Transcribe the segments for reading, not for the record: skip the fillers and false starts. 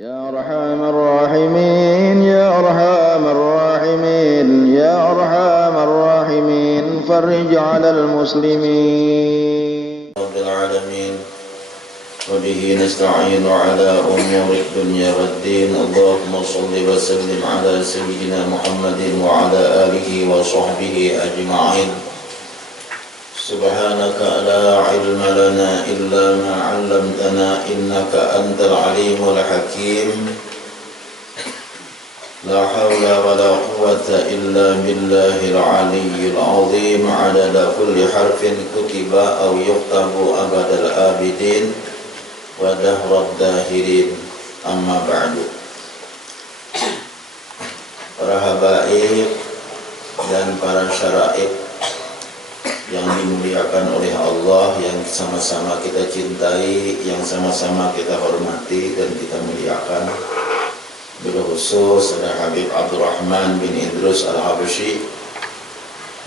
يا أرحم الراحمين يا أرحم الراحمين يا أرحم الراحمين فرج على المسلمين رب العالمين وبه نستعين على أمور الدنيا والدين اللهم صل وسلم على سيدنا محمد وعلى آله وصحبه أجمعين سبحانك لا علم لنا إلا ما علمتنا إنك أنت العليم الحكيم لا حول ولا قوة إلا بالله العلي العظيم عدد كل حرف كتب أو يكتب أبد الآبدين ودهر الداهرين أما بعد. Para habaib dan para syaraib yang dimuliakan oleh Allah, yang sama-sama kita cintai, yang sama-sama kita hormati dan kita muliakan. Berkhusus ada Habib Abdurrahman bin Idrus Al-Habsyi.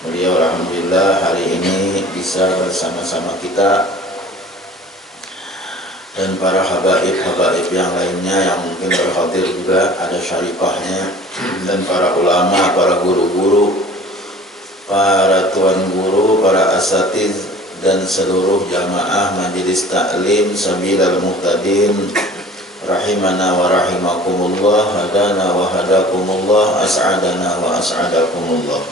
Beliau alhamdulillah hari ini bisa bersama-sama kita, dan para habaib-habaib yang lainnya yang mungkin berhadir juga, ada syarifahnya, dan para ulama, para guru-guru, para tuan guru, para asatiz, dan seluruh jamaah majelis taklim Sabilal Muhtadin rahimana wa rahimakumullah, hadana wa hadakumullah, as'adana wa as'adakumullah.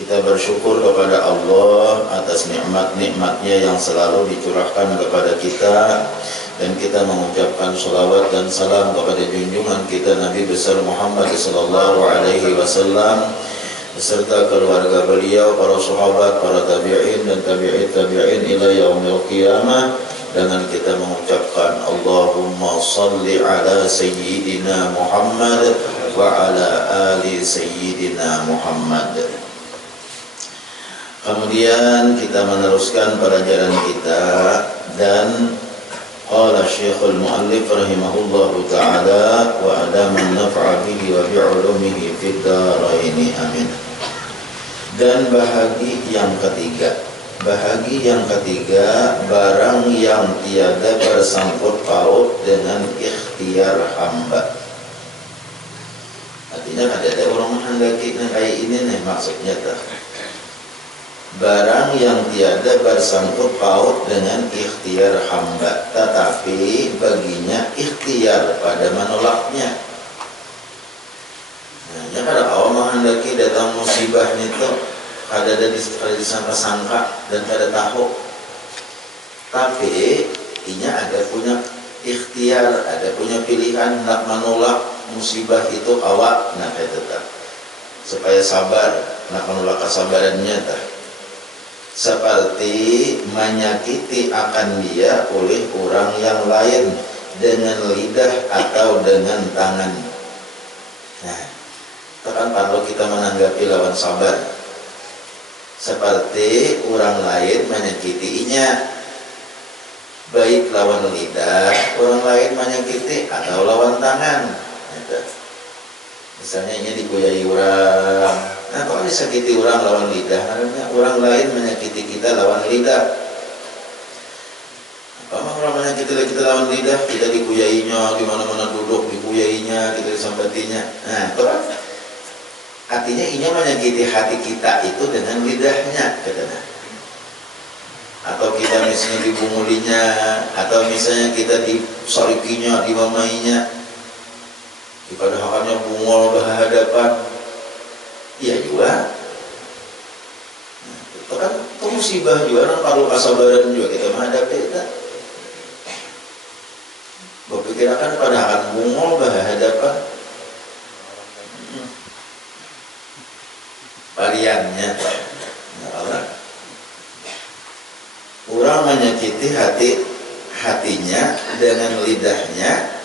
Kita bersyukur kepada Allah atas nikmat-nikmatnya yang selalu dicurahkan kepada kita, dan kita mengucapkan salawat dan salam kepada junjungan kita Nabi besar Muhammad sallallahu alaihi wasallam beserta keluarga beliau, para sahabat, para tabi'in dan tabi'in ila yaumil qiyamah, dengan kita mengucapkan Allahumma salli ala sayyidina Muhammad wa ala ali sayyidina Muhammad. Kemudian kita meneruskan pelajaran kita, dan qala Syekhul Mu'allif rahimahullahu ta'ala wa adaman naf'a bihi wa bi'ulumihi fid dharaini amin. Dan bahagi yang ketiga, barang yang tiada bersangkut paut dengan ikhtiar hamba. Artinya ada orang menghendaki kayak ini nih maksudnya tak. Barang yang tiada bersangkut paut dengan ikhtiar hamba, tetapi baginya ikhtiar pada menolaknya. Nah, pada awal menghendaki datang musibah itu ada disangka-sangka dan ada tahu, tapi inya ada punya ikhtiar, ada punya pilihan nak menolak musibah itu awak, nah tetap supaya sabar, nak menolak kesabarannya tak. Seperti menyakiti akan dia oleh orang yang lain dengan lidah atau dengan tangan. Nah, itu kan perlu kita menanggapi lawan sabar. Seperti orang lain menyakitinya, baik lawan lidah, orang lain menyakiti atau lawan tangan. Misalnya ini dikuyai orang, nah kalau disakiti orang lawan lidah, karena orang lain menyakiti kita lawan lidah. Apa orang menyakiti kita lawan lidah, kita dikuyainya, di mana-mana duduk dikuyainya, kita disambatinya. Nah, itu kan artinya ini menyakiti hati kita itu dengan lidahnya, katanya. Atau kita misalnya dibungulinya, atau misalnya kita disorikinya, dimamainya. Pada haknya bungol berhadapan, iya juga. Nah, itu kan musibah juga, kan perlu kesabaran juga kita menghadapi itu. Berpikirkan pada akan bungol berhadapan, variannya. Nah, orang menyakiti hatinya dengan lidahnya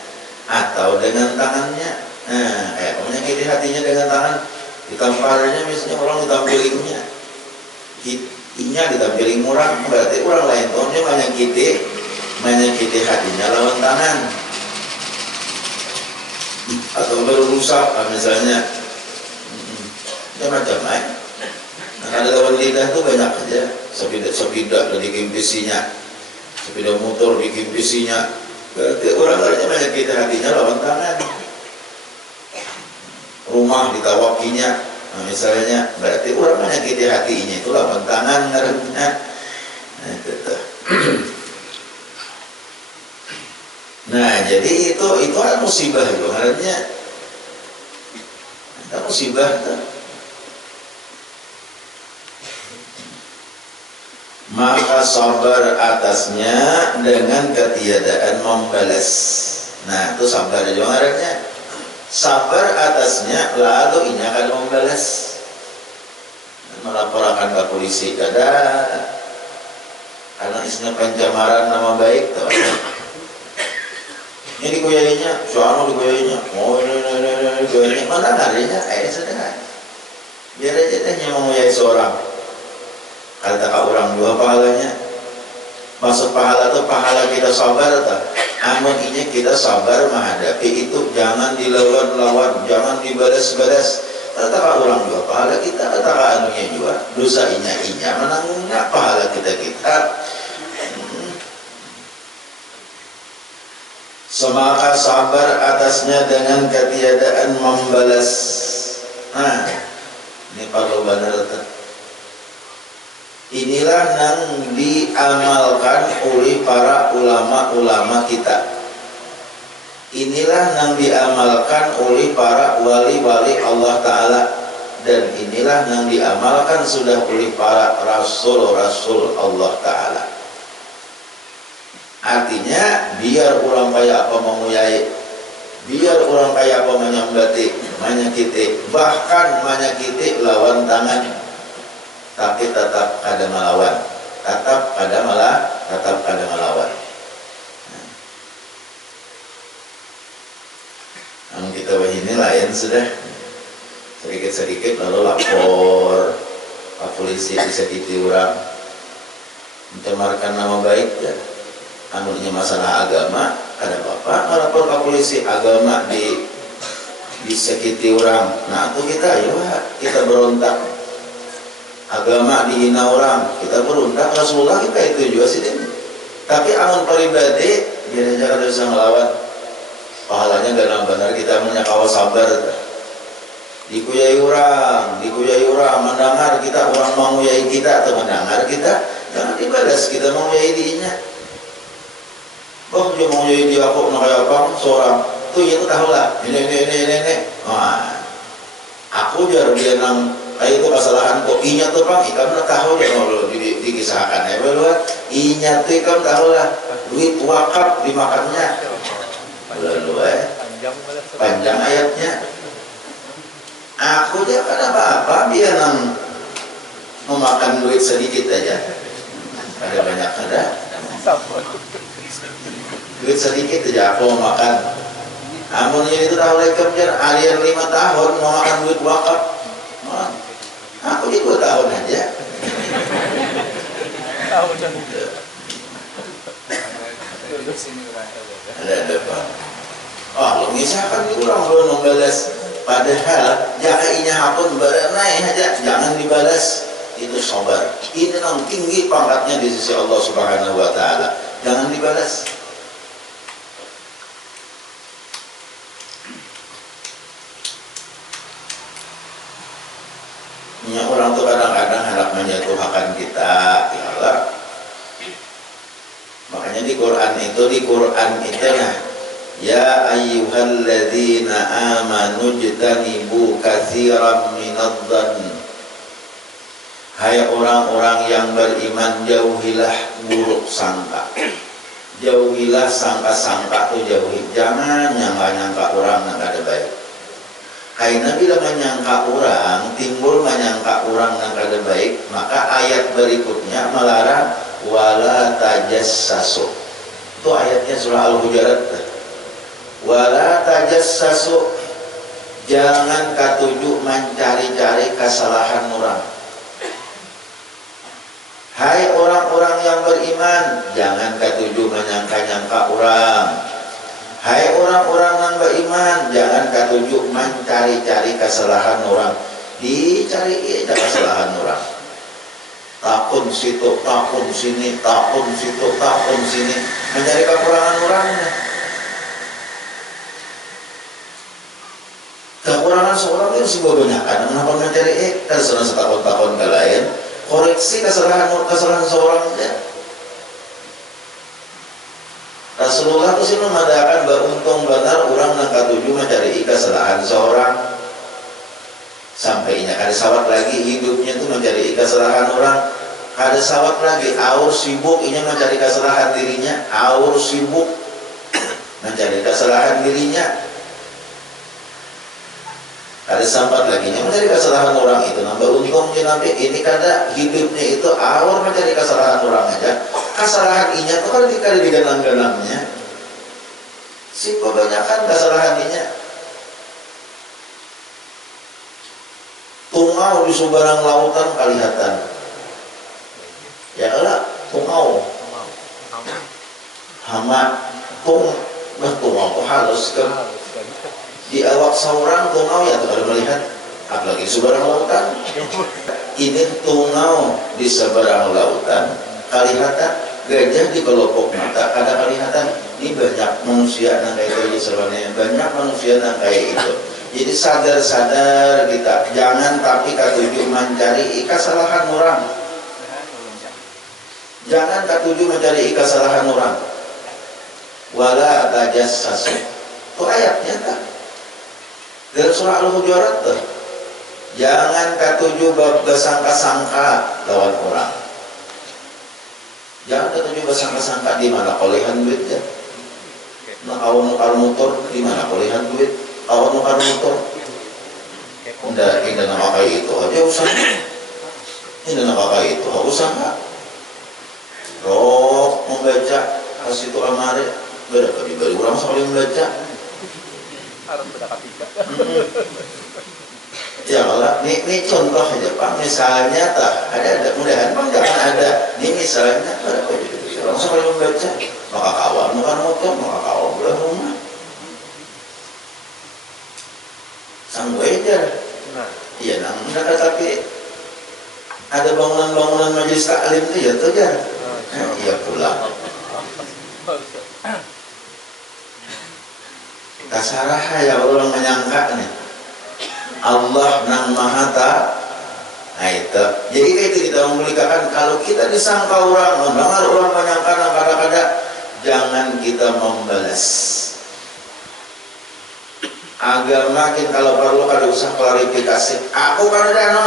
atau dengan tangannya. Nah, kayak menyakiti hatinya dengan tangan, ditamparnya misalnya orang ditampilingnya, inya ditampiling orang, berarti orang lain tuh menyakiti hatinya lawan tangan. Atau berusaha misalnya, macam-macam. Nah, ada lawan lidah tuh banyak aja. Sepeda dikimpisinya, sepeda motor dikimpisinya, Berarti orang lainnya menyakiti hatinya lawan tangan. Rumah ditawakinya, nah, misalnya, berarti orang menyakiti hatinya itu lawan tangan ngaranna. Nah, itu. Nah, jadi itu musibah itu ngarannya. Itu musibah tuh. Maka sabar atasnya dengan ketiadaan membalas. Nah, itu sabar aja ngarannya. Sabar atasnya lalu inya akan membalas. Melaporkan ke polisi kada karena isinya pencemaran nama baik tuh. Ini dikuyainya, soalnya dikuyainya. Oh ini mana harinya? Sudah. Biar aja deh yang menguyai seorang. Kata orang dua pahalanya. Maksud pahala itu pahala kita sabar tak? Amun ini kita sabar menghadapi itu, jangan dilawan-lawan, jangan dibalas-balas. Kata orang dua pahala kita, kata anunya juga dosa inya menanggungnya pahala kita. Semaka sabar atasnya dengan ketiadaan membalas. Nah, ini perlu benar. Inilah yang diamalkan oleh para ulama-ulama kita. Inilah yang diamalkan oleh para wali-wali Allah Ta'ala. Dan inilah yang diamalkan sudah oleh para rasul-rasul Allah Ta'ala. Artinya, biar orang kaya apa menguyai, biar orang kaya apa menyambati, menyakiti, bahkan menyakiti lawan tangan, tapi tetap kada melawan, tetap kada melawan. Namun kita ini lain sudah sedikit-sedikit lalu lapor ke polisi disakiti orang, mencemarkan nama baik ya. Anunya masalah agama, ada apa-apa melapor ke polisi agama disakiti orang. Nah itu kita berontak. Agama dihina orang, kita berontak. Rasulullah kita itu juga sih. Tapi amun pribadi dia jangan bisa melawan. Pahalanya dalam benar kita menyakawa sabar. Dikuyai orang, mendengar kita, orang menguyai kita atau mendengar kita, jangan dibalas kita menguyai dirinya. Oh dia menguyai dia kok nak kayak apa seorang tuh itu tahulah ini. Wah, aku jar dia nang kayak itu kesalahan kok inya tuh bang ikan nak tahu dia kalau dikisahkan ya beluat inya tuh ikan tahu lah duit wakaf dimakannya lalu panjang ayatnya aku dia kan apa dia nang memakan duit sedikit aja ada banyak ada duit sedikit aja aku mau makan. Amun itu tahu lekam jar alian 5 tahun mau makan duit wakaf. Aku di 2 tahun aja. Ada Pak. Oh, lo misalkan kurang belum membalas. Padahal jaka inya hapun berenai aja, jangan dibalas. Itu sabar. Ini yang tinggi pangkatnya di sisi Allah Subhanahu wa Ta'ala. Jangan dibalas. Ya, orang tuh kadang-kadang hendak menjatuhkan kita, ya Allah. Makanya di Quran itu nah, ya ayyuhalladzina amanu jtanibu katsiran minadh-dhann. Hai orang-orang yang beriman, jauhilah buruk sangka. Jauhilah sangka-sangka tuh jauhi. Jangan nyangka-nyangka orang yang ada baik. Karena bila menyangka orang, timbul menyangka orang yang kada baik, maka ayat berikutnya melarang wala tajassasu. Itu ayatnya surah Al-Hujurat. Wala tajassasu. Jangan katuju mencari-cari kesalahan orang. Hai orang-orang yang beriman, jangan katuju menyangka-nyangka orang. Hai orang-orang yang beriman, jangan katuju mencari-cari kesalahan orang. Dicari aja kesalahan orang. tahun situ, tahun sini, tahun situ, tahun sini, mencari kekurangan orangnya. Kekurangan seorang itu sebuah banyakan, kenapa mencari kesalahan setahun-tahun ke lain, koreksi kesalahan seorangnya. Rasulullah itu sih memadakan bahwa untung benar orang yang ketujuh mencari kesalahan seorang. Sampai ini ada sawat lagi hidupnya itu mencari kesalahan orang. Ada sawat lagi aur sibuk ini mencari kesalahan dirinya, aur sibuk mencari kesalahan dirinya. Ada sambat lagi mencari kesalahan orang itu. Nambah untungnya nanti ini karena hidupnya itu aur mencari kesalahan orang aja. Kesalahan inya itu kan dikali diganang-ganangnya. Si kebanyakan kesalahan inya. Tungau di seberang lautan kalihatan. Ya Allah, tungau. Hama tungau tuh halus kan. Di awak seorang tungau ya tuh ada melihat. Apalagi di seberang lautan. Ini tungau di seberang lautan kalihatan. Gajah di kelompok mata ada kalihatan. Ini banyak manusia yang kayak itu sebenarnya. Banyak manusia yang kayak itu. Jadi sadar-sadar kita jangan tapi ketujuh mencari kesalahan orang. Jangan ketujuh mencari kesalahan orang. Wala tajassasu. Itu ayatnya kan. Dalam surah Al-Hujurat tuh. Jangan ketujuh bersangka-sangka lawan orang. Jangan ketujuh bersangka-sangka di mana kolehan duitnya. Nah, awal motor di mana kolehan duit. Awal nukar motor tidak nak pakai itu aja usaha. Tidak nak pakai itu usaha. Roh membaca kasih itu amare berapa diberi orang saling membaca. Harus berdekat tiga. Ya Allah, ini contoh aja Pak. Misalnya tak ada mudahan Pak jangan ada. Ini misalnya berapa diberi orang saling membaca. Maka kawan nukar motor, maka kawan boleh rumah. Sang wajar, iya nang tapi ada bangunan-bangunan majelis taklim itu ya tuh ya, iya pula. Kasarah ya orang menyangka nih, Allah nang maha tak, nah itu. Jadi itu kita memulihkan kalau kita disangka orang, mendengar orang menyangka kadang-kadang jangan kita membalas. Agar makin kalau perlu kada usah klarifikasi. Aku kan ada no.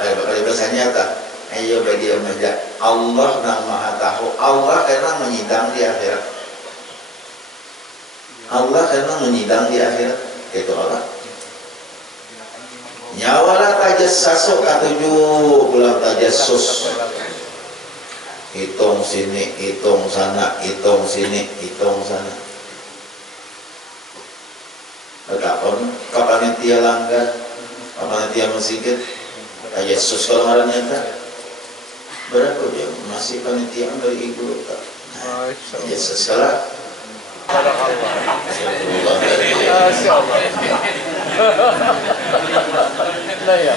Bakal bahasa nyata. Ayo bagi meja. Allah yang maha tahu. Allah karena menyidang di akhirat. Allah karena menyidang di akhirat. Itu Allah. Nyawalah tajassasu katujuh bulan tajassus. Hitung sini, hitung sana, hitung sini, hitung sana. Betapun kapanitia langgar, kapanitia mesigit, Yesus kalau ngarannya tak berapa dia masih panitia dari ibu tak. Yesus kalau Nah ya,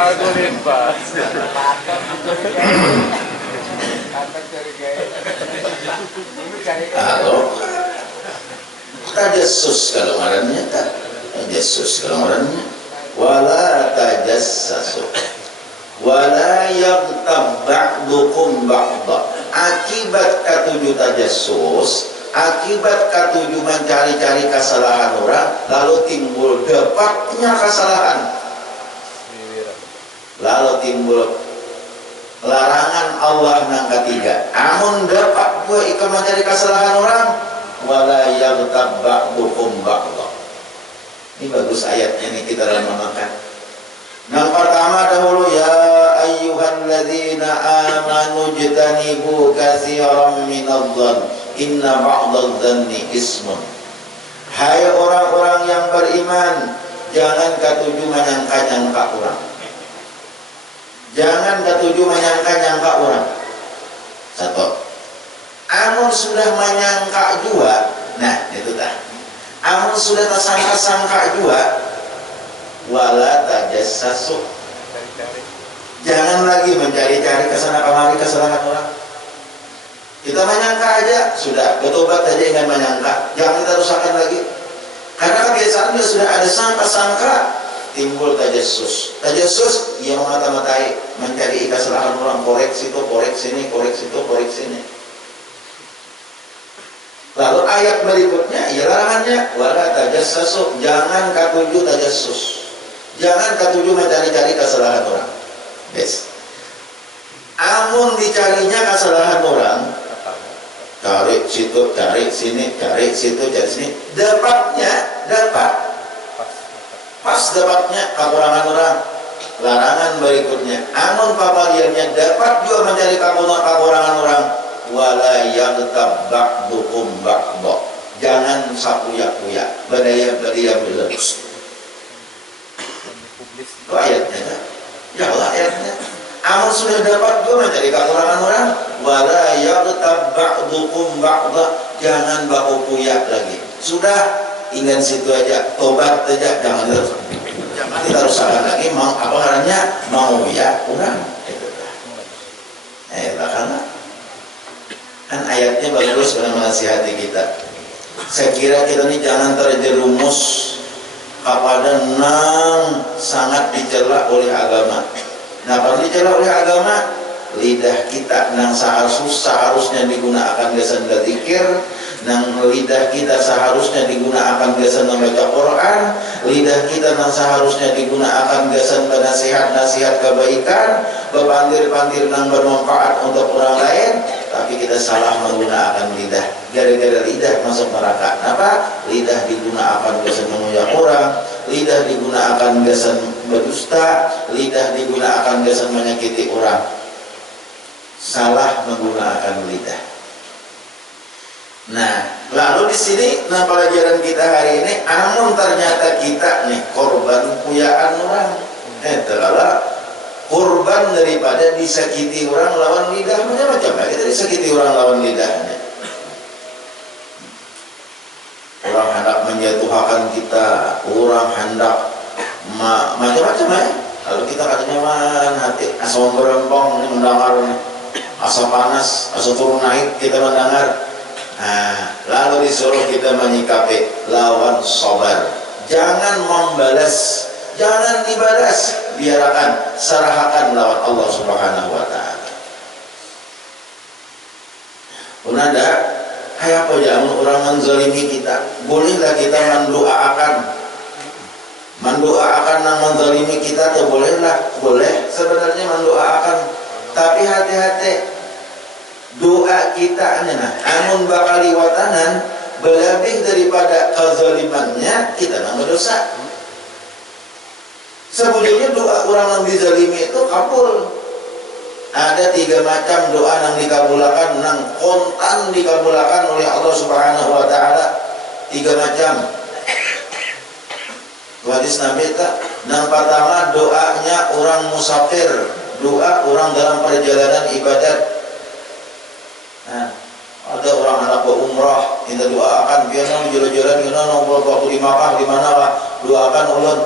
agulin pas. Halo. Tajassus kalau ngarannya tak. Tajassus kalau ngarannya. Wala tajassasu. Wala yaghtab ba'dukum ba'da. Akibat ketujuh tajassus, akibat ketujuh mencari-cari kesalahan orang, lalu timbul dapatnya kesalahan. Lalu timbul larangan Allah yang ketiga. Amun dapat gue ikut mencari kesalahan orang, wala yaghtab ba'dukum ba'da. Ini bagus ayatnya nih kita renungkan. Yang pertama dahulu ya ayyuhalladzina amanu jtanibu katsiran minadh-dhann inna ba'dadh-dhanni ismun. Hai orang-orang yang beriman, jangan ketujuh menyangka-nyangka orang. Jangan ketujuh menyangka-nyangka orang. Satu. Amun sudah menyangka juga, nah itu dah. Amun sudah tersangka-sangka juga, wala tajassasu. Jangan lagi mencari-cari kesana kemari kesalahan orang. Kita menyangka aja, sudah bertobat aja dengan menyangka, jangan kita rusakkan lagi. Karena kebiasaannya sudah ada sangka-sangka, timbul tajassus. Tajassus yang mata-matai, mencari kesalahan orang, koreksi itu, koreksi ini, koreksi itu, koreksi ini. Lalu ayat berikutnya, ya larangannya, wala tajassasu, jangan katuju tajassus. Jangan katuju mencari-cari kesalahan orang. Yes. Amun dicarinya kesalahan orang, cari situ, cari sini, cari situ, cari sini, dapat pas dapatnya kekurangan orang. Larangan berikutnya, amun papaliannya dapat juga mencari kekurangan orang, wala yaghtab ba'dukum ba'dha, jangan sapuya-puya, badaya berlebus. Itu ayatnya, ya Allah ayatnya. Amun sudah dapat juga mencari kekurangan orang, wala yaghtab ba'dukum ba'dha, jangan baku-puya lagi. Sudah, ingin situ aja, tobat aja, jangan kita rusakkan lagi. Mau apa caranya? Mau ya kurang. Kan ayatnya bagus benar menasihati kita. Saya kira kita ini jangan terjerumus kepada nang sangat dicela oleh agama. Nah, kalau dicela oleh agama, lidah kita nang seharusnya digunakan gasan berzikir, nang lidah kita seharusnya digunakan gasan membaca Quran, lidah kita nang seharusnya digunakan gasan nasihat kebaikan, bepandir-pandir nang bermanfaat untuk orang lain, tapi kita salah menggunakan lidah. Gara-gara lidah masuk neraka. Kenapa? Lidah digunakan gasan menguyak orang, lidah digunakan gasan berdusta, lidah digunakan gasan menyakiti orang. Salah menggunakan lidah. Nah, lalu di sini nah pelajaran kita hari ini, amun ternyata kita nih korban puyaan orang, terlalu korban daripada disakiti orang lawan lidah, macam-macam kita disakiti orang lawan lidahnya. Orang hendak menjatuhkan kita, orang hendak macam-macam ya. Lalu kita katanya man hati asal berempong ini mendengar nih. Asa panas, asa turun naik kita mendengar. Nah, lalu disuruh kita menyikapi lawan sabar. Jangan membalas, jangan dibalas, biarkan serahkan lawan Allah Subhanahu wa taala. Pun ada kayak apa ya orang menzalimi kita, bolehlah kita mendoakan yang menzalimi kita atau boleh sebenarnya mendoakan. Tapi hati-hati, doa kita amun bakal liwatanan berlebih daripada kezalimannya, kita nambah dosa. Sebetulnya doa orang yang dizalimi itu kabul. Ada 3 macam doa yang dikabulkan, yang kontan dikabulkan oleh Allah Subhanahu wa taala. 3 macam. Hadis Nabi itu, yang pertama doanya orang musafir, doa orang dalam perjalanan ibadat. Nah, ada orang anak berumrah, kita doakan biar nang jalan-jalan, kita nang waktu di Makkah di mana lah, doakan ulun.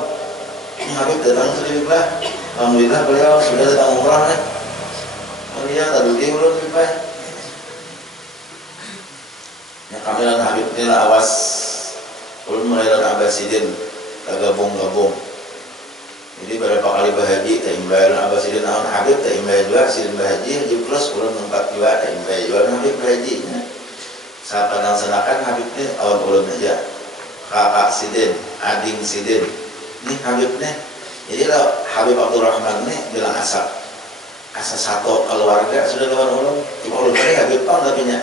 Ini Habib datang alhamdulillah, alhamdulillah beliau sudah datang umrah nih. Dia tadi di ulun baik. Ya kami dan Habib ini lah awas, ulun mulai dari Abbasidin, gabung. Jadi beberapa kali berhaji, tak imbal Abbasidin awan Habib, tak imbal juga sidin berhaji, haji plus ulun mempat juga, tak imbal juga Habib berhaji. Saat pandang senakan Habib ini awan ulun aja, kakak sidin, ading sidin, ini Habib nih. Jadi kalau Habib Abdurrahman nih bilang asa satu keluarga sudah lawan ulun, cuma ulun ini Habib pang tapi nya.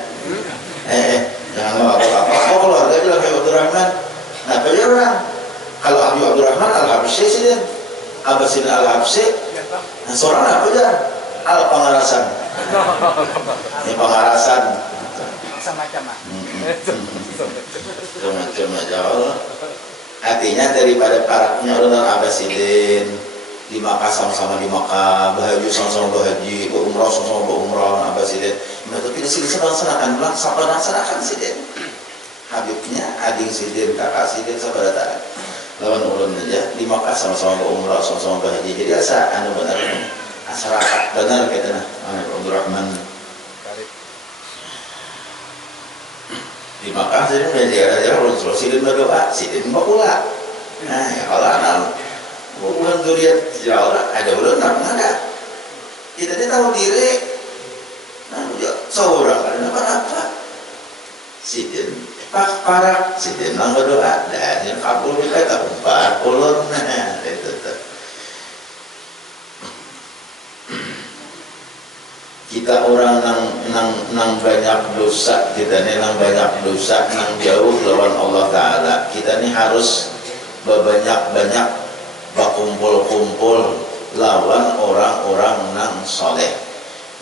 Jangan mau apa-apa, keluarga bilang Habib Abdurrahman. Nah beliau orang, kalau Habib Abdurrahman Al-Habsyi sidin, Abbasidin Al-Habsyi, nah seorang apa aja? Al-Pangarasan. Ini Pangarasan. Macam-macam. Macam aja Allah. Artinya daripada paraknya orang Abbasidin di Makkah sama-sama di Makkah, berhaji sama-sama berhaji, berumrah sama-sama berumrah, Abbasidin. Tapi di sini sedang-sedangkan bilang siapa laksanakan sidin. Habibnya, adik sidin, kakak sidin, sahabat datang. Lawan ulun aja di Makkah sama-sama berumrah, sama-sama berhaji. Jadi asa benar masyarakat benar kita nah Abdul Rahman di Makkah sini menjadi Rasul sidin berdoa sidin bakula nah ya kalau bukan durian jauh ada ulun ada kita ini tahu diri nah seorang ada apa sidin pak parak sidin nang berdoa dan yang kabul kita tak umpat ulun nah itu tuh kita orang nang banyak dosa kita nih nang banyak dosa nang jauh lawan Allah Ta'ala kita nih harus banyak berkumpul-kumpul lawan orang-orang nang soleh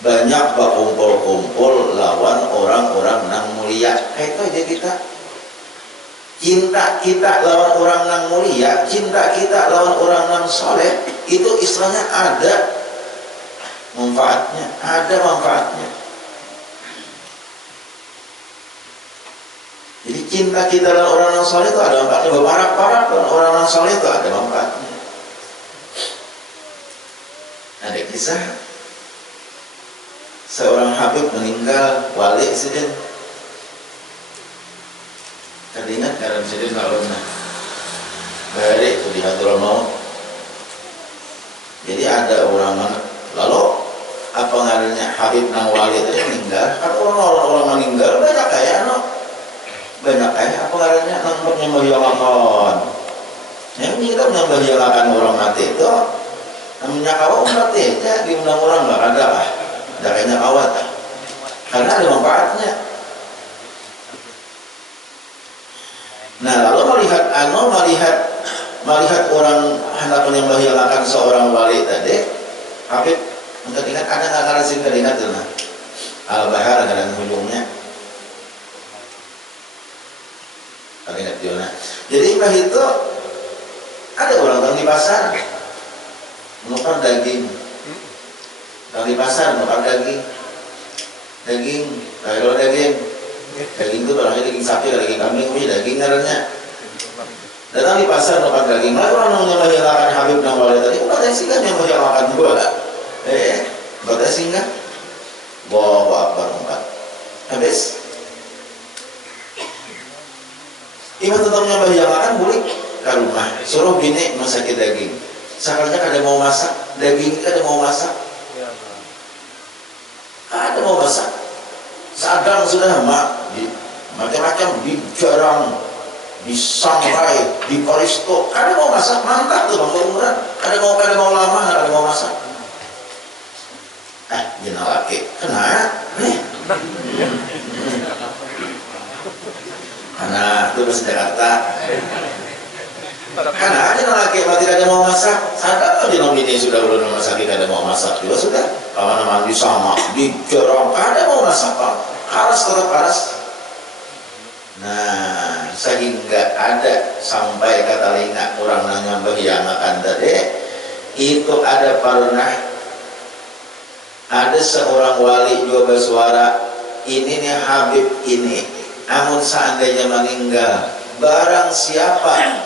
banyak berkumpul-kumpul lawan orang-orang nang mulia kayak itu aja kita cinta kita lawan orang nang mulia cinta kita lawan orang nang soleh itu istilahnya ada manfaatnya jadi cinta kita dan orang yang soleh itu ada manfaatnya berparak-parak dan orang yang soleh itu ada manfaatnya ada kisah seorang Habib meninggal wali sidin teringat karena sidin lawannya balik di Hadramaut jadi ada orang mana lalu apa ngarannya Habib nang wali tadi meninggal kan orang-orang meninggal banyak kaya apa ngarannya nang menyembahyangakan yang kita menyembahyangakan orang mati itu namanya kawat mati aja diundang orang nggak ada lah tidak kayaknya kawat karena ada manfaatnya nah lalu melihat orang hendak menyembahyangakan seorang wali tadi Habib untuk ingat ada nggak karasin teringat tuh nah Al-Bahar dengan hujungnya teringat juga nah jadi mbah itu ada orang di pasar menukar daging di pasar menukar daging kalau daging itu barangnya daging sapi daging kambing punya daging ngarannya datang di pasar makan daging lalu orang menyembahyangakan Habib nang wali tadi udah ada singgah menyembahyangakan gua udah ada singgah bawa akbar empat habis ibu tetap menyembahyangakan boleh ke rumah suruh bini masakin daging sekarangnya kada mau masak daging kada mau masak kada mau masak sadang sudah macam-macam dijarang disangrai, di koristo, ada mau masak mantap tuh bang umuran, ada mau lama, ada mau masak. Jenal laki, kena, karena itu bahasa Jakarta. Karena jenal laki berarti ada mau masak, sadar jenal bini sudah belum masak, ada mau masak juga sudah. Kawan mandi sama, dijarang, ada mau masak pak, harus tetap harus. Nah, sehingga ada sampai kata linga orang nanya bahyangakan tadi itu ada pernah ada seorang wali juga bersuara ini nih Habib ini namun seandainya meninggal barang siapa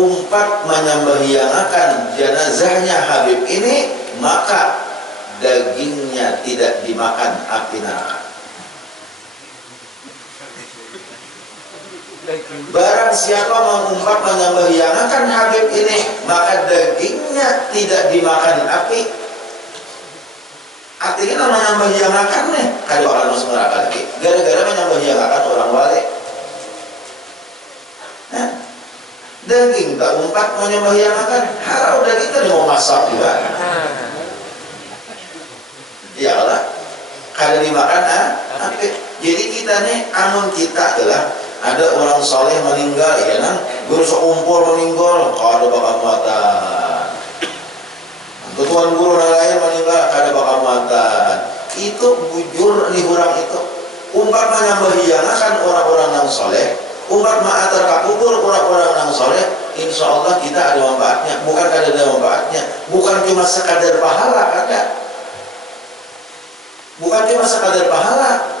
umpat menyembahyangakan jenazahnya Habib ini maka dagingnya tidak dimakan api neraka. Barang siapa mengumpat menyembahyangakan Habib ini maka dagingnya tidak dimakan api. Artinya menyembahyangakan nih kali orang masuk neraka lagi gara-gara menyembahyangakan orang wali. Nah, daging tak umpat menyembahyangakan harau daging tadi mau masak juga. Ya Allah kada dimakan api. Jadi kita nih amun kita adalah ada orang soleh meninggal, ya kan? Guru sekumpul meninggal, ada bakal muatan. Tuan guru lain meninggal, ada bakal muatan. Itu bujur nih orang itu. Umpat menyembahyangakan orang-orang yang soleh, umpat ma'atar kakubur orang-orang yang soleh, insya Allah kita ada manfaatnya. Bukan ada manfaatnya, bukan cuma sekadar pahala, ada. Bukan cuma sekadar pahala.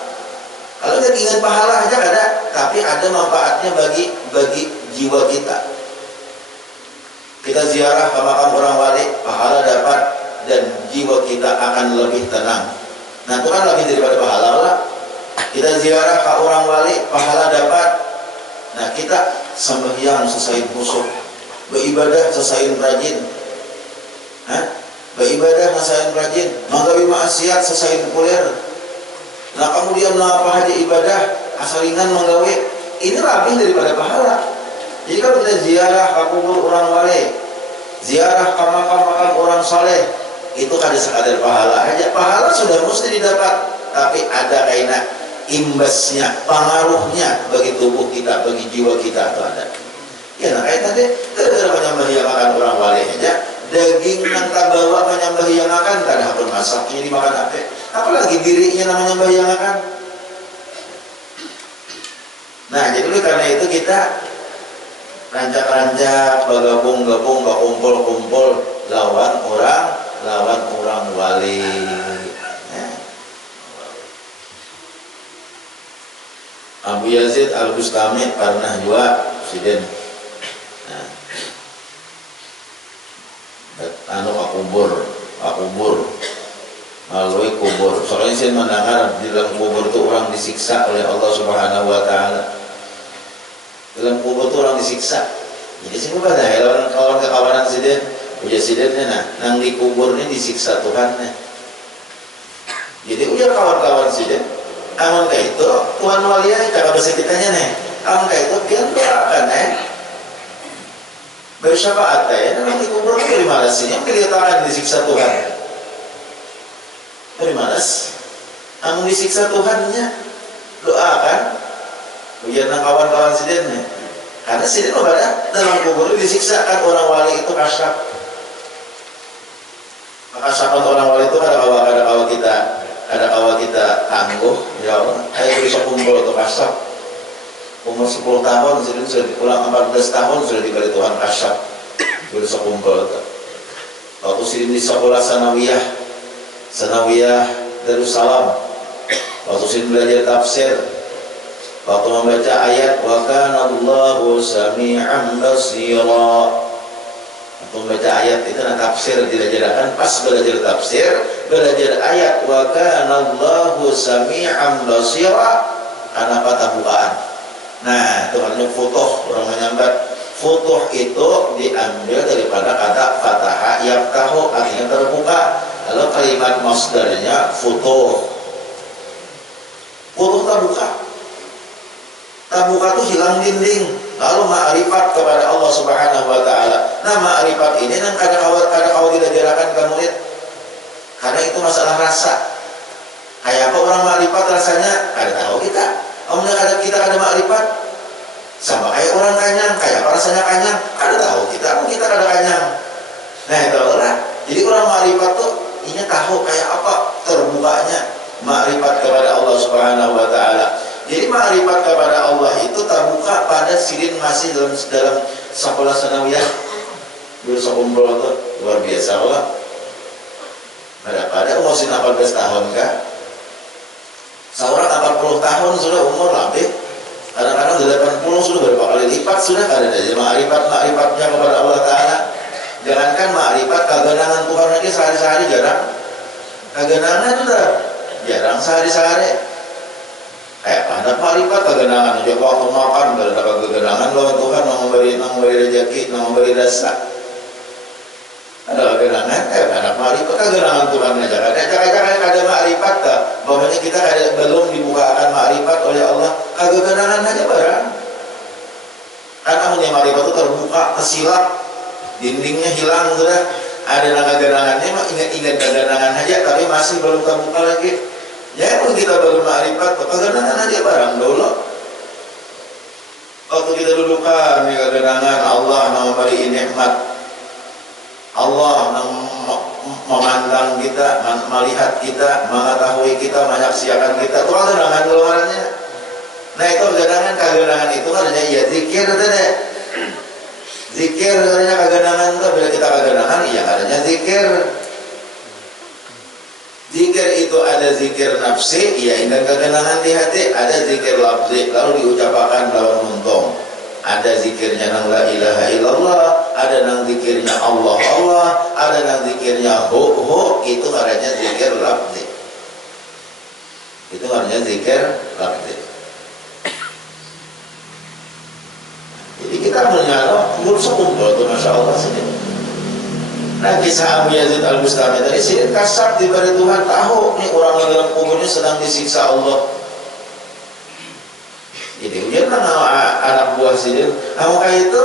Kalau kita ingat pahala aja ada, tapi ada manfaatnya bagi jiwa kita. Kita ziarah ke makam orang wali, pahala dapat dan jiwa kita akan lebih tenang. Nah itu kan lebih daripada pahala lah. Kita ziarah ke orang wali, pahala dapat. Nah kita sembahyang sesain khusyuk, beribadah sesain rajin, beribadah sesain rajin, manggawi maksiat sesain kuliah. Nah kemudian apa aja ibadah asalingan manggawi, ini lebih daripada pahala. Jadi kalau kita ziarah ke kubur orang wali, ziarah ke makam-makam orang saleh, itu kada sekadar pahala aja. Pahala sudah mesti didapat, tapi ada kainan imbasnya, pengaruhnya bagi tubuh kita, bagi jiwa kita itu ada. Ya nah kayak tadi gara-gara menyembahyangakan orang wali aja, daging yang tak bawa menyembahyangakan kada hakun masak ini dimakan apa? Apalagi dirinya namanya menyembahyangakan. Nah jadi karena itu kita rancak-rancak, bergabung-gabung, berkumpul-kumpul lawan orang wali. Abu Yazid Al-Bustami pernah juga presiden. Akubur melalui kubur. Soalnya saya mendengar di dalam kubur itu orang disiksa oleh Allah Subhanahu Wa Taala. Dalam kubur itu orang disiksa. Jadi saya bukan ada kawan-kawanan presiden, ujar presidennya nang di kubur ini disiksa Tuhannya. Jadi ujar kawan-kawan presiden. Aman kayak itu, Tuhan walia cara bahasa kitanya nih. Aman kayak itu, pian doakan bersyafaat nanti kubur dari malas ini, yang kelihatan disiksa Tuhan. Dari malas, aman disiksa Tuhannya, doakan. Biar kawan-kawan sidennya. Karena siden pada dalam kubur disiksa kan orang wali itu kasyaf. Kasyafan orang wali itu ada awal kita tangguh, ya Allah. Ayo bisa kumpul untuk kasyaf. Umur 10 tahun, sudah ulang 14 tahun sudah diberi Tuhan kasyaf. Bisa kumpul. Waktu sidin di sekolah Sanawiyah Darussalam. Waktu sidin belajar tafsir, waktu membaca ayat wa kana Allahu sami'an basira. Membaca ayat itu tafsir diajarkan, pas belajar tafsir, belajar ayat wa kana Allahu sami'an basira, karena patah bukaan. Nah, itu artinya futuh, orang menyambat. Futuh itu diambil daripada kata fataha yaftahu, artinya terbuka. Lalu kalimat masdarnya futuh. Futuh terbuka. Terbuka itu hilang dinding. Lalu ma'rifat kepada Allah Subhanahu Wa Taala. Nah ma'rifat ini kan kadang-kadang tidak diajarkan ke murid. Karena itu masalah rasa. Kayak apa orang ma'rifat rasanya? Ada tahu kita. Omnya kita ada ma'rifat. Sama kayak orang kanyang. Kayak apa rasanya kanyang? Ada tahu kita. Kita ada kanyang. Nah itu lah. Jadi orang ma'rifat tuh ini tahu kayak apa terbukanya ma'rifat kepada Allah Subhanahu Wa Taala. Jadi ma'rifat kepada Allah itu terbuka pada sidin masih dalam sekolah sanawiyah. Dulu sekumpul itu luar biasa Allah. Pada umur 18 tahun kah? Seorang 40 tahun sudah umur lebih. Kadang-kadang 80 sudah berapa kali lipat sudah ada dari ma'rifatnya kepada Allah Ta'ala. Jangankan ma'rifat, kegenangan Tuhan lagi sehari-hari jarang. Kegenangan sudah jarang sehari-hari. Kayak anak ma'rifat kegenangan aja waktu makan gak ada kegenangan loh Tuhan memberi rezeki, memberi rasa. Ada kegenangan, anak ma'rifat kegenangan Tuhan aja. Ada ma'rifat tak? Bahwanya kita belum dibukakan ma'rifat oleh Allah. Kegenangan aja barang. Karena punya ma'rifat itu terbuka, kesilap, dindingnya hilang sudah. Ada kegenangannya, ingat kegenangan aja, tapi masih belum terbuka lagi. Ya kalau kita baru ma'rifat, kegenangan aja barang dulu. Waktu kita dudukan di kegenangan, Allah memberi nikmat, Allah memandang kita, melihat kita, mengetahui kita, menyaksikan kita. Itu kegenangan luarnya. Nah itu kegenangan itu adanya ya zikir tadi. Zikir adanya kegenangan itu bila kita kegenangan, iya adanya zikir. Zikir itu ada zikir nafsi, ya dan kegenangan di hati, ada zikir lafzi, lalu diucapkan lawan muntung. Ada ada zikirnya nang la ilaha illallah, ada nang zikirnya Allah Allah, ada nang zikirnya ho, itu ngarannya zikir lafzi. Itu ngarannya zikir lafzi. Jadi kita menyala ngurus kumpul tuh Masya Allah sih. Nah kisah Abu Yazid Al-Bustami tadi sini kasar diberi Tuhan tahu nih orang yang dalam kuburnya sedang disiksa Allah. Jadi ujian anak buah sidin. Kamu kayak itu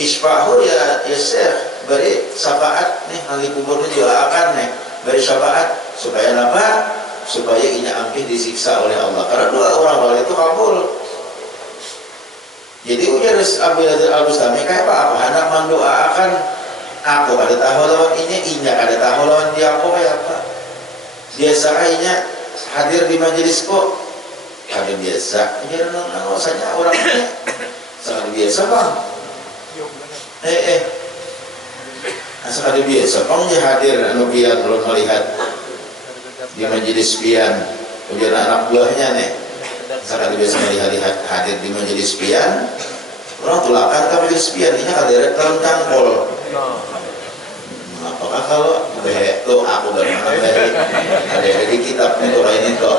isfahu ya Syekh beri syafaat nih ahli kuburnya juga akan nih beri syafaat supaya apa? Supaya ini ampih disiksa oleh Allah. Karena dua orang itu kabul. Jadi ujian Abu Yazid Al-Bustami kayak apa? Aku hendak mendoakan aku ada tahu lawan ini, inya ada tahu lawan dia aku kayak apa? Biasa kayaknya hadir di majelis kok, ada biasa. Jadi rasanya orangnya sangat biasa bang. Sangat biasa. Bangnya hadir anu pian belum melihat di majelis pian. Kemudian anak buahnya nih sangat biasa melihat hadir di majelis pian. Orang tulakan ke majelis pian ini hadir dalam cangkol. Apakah kalau itu aku dari mana ada di kitab itu lain itu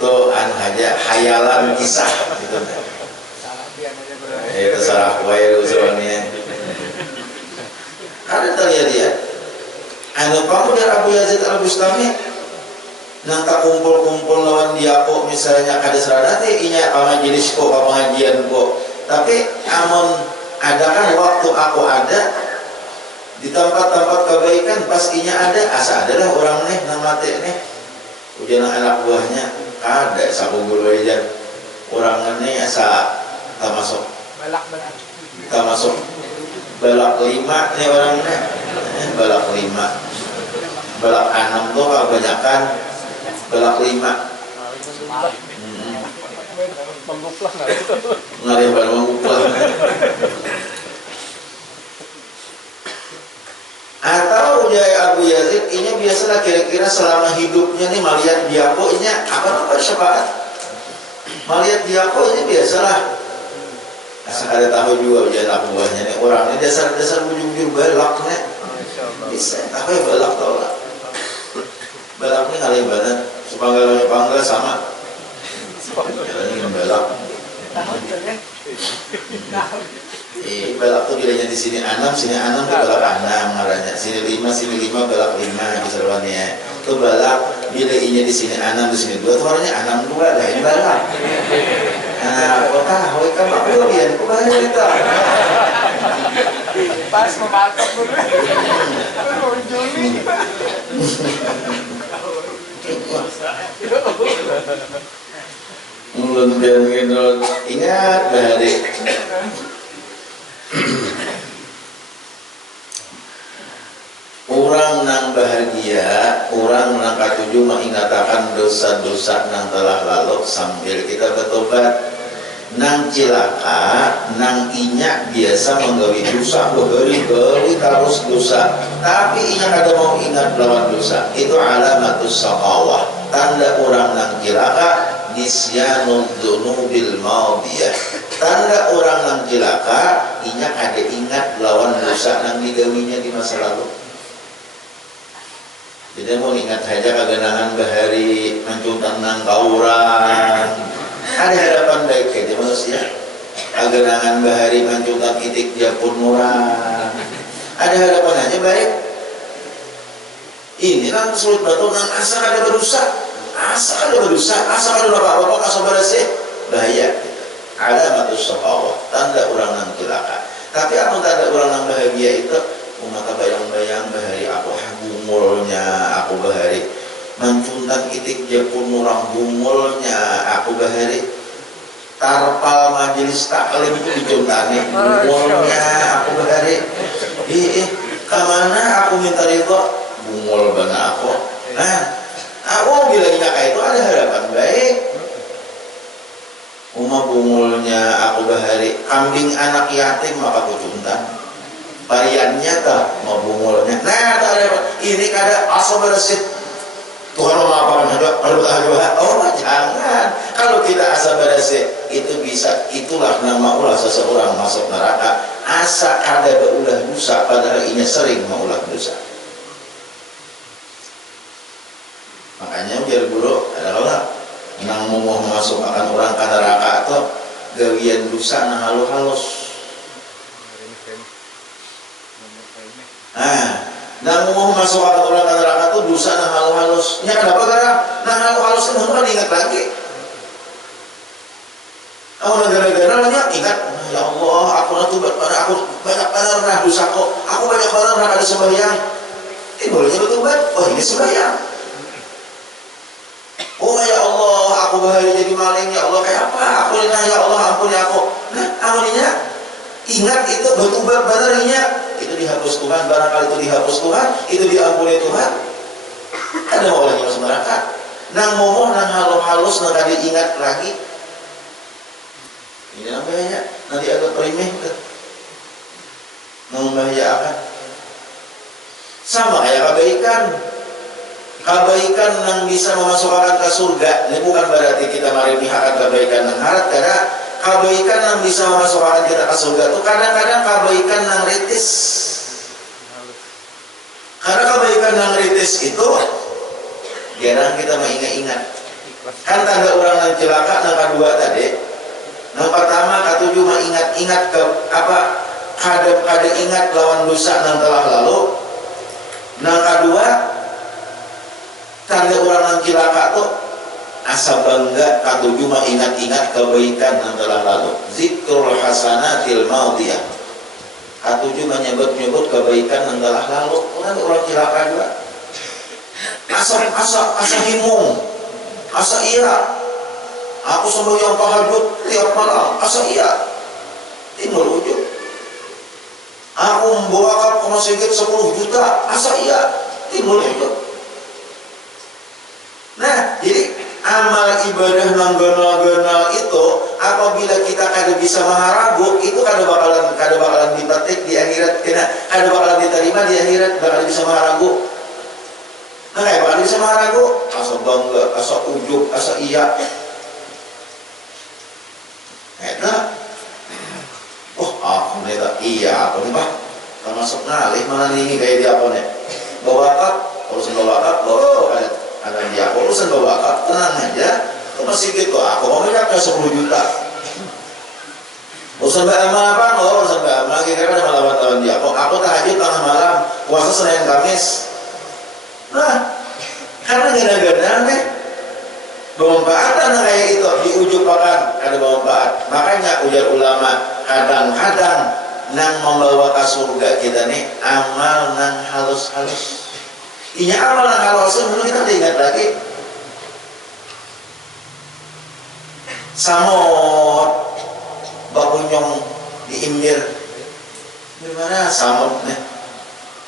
tuh aja hayalan kisah gitu. Itu salah wae usulnya. Ada terlihat dia. Anu kamu dari Abu Yazid Al-Bustami nang tak kumpul-kumpul lawan dia kok misalnya kada seradati inya majelis kok pengajian kok. Tapi amun ada kan waktu aku ada di tempat-tempat kebaikan pastinya ada asa adalah orang nih nama nih ujian anak buahnya ada sabu guru aja orang nih asa tak masuk balak 5 nih orangnya balak 5 balak 6 tuh kebanyakan balak 5 mengguplah nggak itu ngari baru mengguplah. Atau jaya Abu Yazid ini biasalah kira-kira selama hidupnya nih melihat diako ini apa syafaat melihat diako ini biasalah asal ada tahu juga ujian anak buahnya nih orang ini dasar bujur balak nih bisa apa ya balak tau lah balak ini kali banget sepanggal sama jalannya balak balak tuh bilangnya di sini 6 sini 6 tuh balak 6 ngarannya sini 5 balak 5 misalnya tuh balak bilangnya di sini 6 di sini 2 tuh orangnya 6 2 dah ini balak. Nah, kok tahu kan aku lihat kok banyak itu. pas mematok dulu Juli Mulun dan minul ingat bahari orang nang bahagia, orang nang katuju mengingatakan dosa-dosa nang telah lalu sambil kita bertobat. Nang cilaka, nang inyak biasa menggawi dosa, berhari-hari terus dosa. Tapi inyak ada mau ingat lawan dosa. Itu alamatus saqawah. Tanda orang nang cilaka, nisyanud dzunubil maudiyah. Tanda orang nang cilaka, inyak ada ingat lawan dosa nang digawinya di masa lalu. Jadi mau ingat saja kegenangan bahari mencuntan nang kauran. Ada harapan baik jadi manusia. Kegenangan bahari mencuntan itik dia pun murah. Ada harapan aja baik. Ini nang sulit batu nang asal ada berdosa, asal ada apa-apa asal bersih bahaya. Ada matus saqawah, tanda orang nang celaka. Tapi apa tanda orang nang bahagia itu? Maka bayang-bayang bahari aku bungulnya aku bahari mencuntan itik jepun orang bungulnya aku bahari tarpal majelis taklim itu dicuntani bungulnya aku bahari kemana aku minta ridho bungul bana aku nah aku bila ingat itu ada harapan baik bungulnya aku bahari kambing anak yatim maka aku cuntan variannya tak mau bungulnya. Nah, ini kada asal bersih. Tuhan mau apa ada oh jangan. Kalau kita asa berase itu bisa, itulah nama ulah seseorang masuk neraka asa ada beulah dosa padahal inya sering maulah dosa. Makanya biar guru adalah nang mau masuk akan orang ke neraka atau gawian dosa nah halus. Nang mau masuk akan orang ke neraka tuh dosa nah halus. Nya kenapa gara nah halus itu kan ingat lagi. Gara-gara nya ingat, ya Allah, aku natubat pada aku banyak banget dosaku. Aku banyak banget ada sembahyang. Bolehnya bertobat. Oh, ini sembahyang. Oh ya Allah, aku bahaya jadi maling, ya Allah, kayak apa? Aku lina, ya Allah, ampuni aku. Nah, ampuninya ingat itu bertobat benernya, itu dihapus Tuhan, barangkali itu dihapus Tuhan, itu diampuni Tuhan. Ada orang yang masuk neraka. Nang ngomong nang halus nang kali ingat lagi. Ini namanya nanti agak perimeh ke membahayakan. Sama kayak kebaikan yang bisa memasukkan ke surga. Ini bukan berarti kita mari mihakan kebaikan yang harat, karena kebaikan yang bisa memasukkan kita ke surga itu kadang-kadang kebaikan yang ritis. Karena kebaikan yang ritis itu jarang kita mengingat-ingat. Kan tanda orang yang celaka yang kedua tadi. Yang pertama ketujuh mengingat-ingat ke apa? Kadang-kadang ingat lawan dosa yang telah lalu. Yang kedua tanda orang yang celaka tuh asa bangga ketujuh mengingat-ingat kebaikan yang telah lalu. Zikrul hasanatil maudiyah. Ketujuh menyebut-nyebut kebaikan yang telah lalu. Orang celaka juga. Asa himung, asa iya. Aku sembahyang tahajud tiap malam, asa iya. Timbul wujud. Aku membawa ke masjid 10 juta, asa iya. Timbul wujud. Nah, jadi amal ibadah nang itu apabila kita kada bisa maharagu, itu kada bakalan dipetik di akhirat, kada bakalan diterima di akhirat, bakalan bisa maharagu. Nah, kayak bakalan bisa maharagu, asa bangga, asa ujub, asa iya. Eta, aku nih iya aku nih pak, termasuk ngalih mana nih kayak dia apa nih, bawakat, urusan bawakat, ada dia, urusan bawakat, tenang aja, itu masih gitu, aku mau minyak 10 juta, urusan beramal apa, urusan beramal, kira-kira ada lawan dia, aku tahajud tengah malam, puasa Senin Kamis, nah, karena gada-gada nih. Pemanfaatan kayak itu diujupakan ada manfaat. Makanya ujar ulama kadang-kadang nang membawa ke surga kita nih amal nang halus-halus. Inya amal nang halus dulu kita ingat lagi. Samot bakunyong diimbir. Gimana samot nih?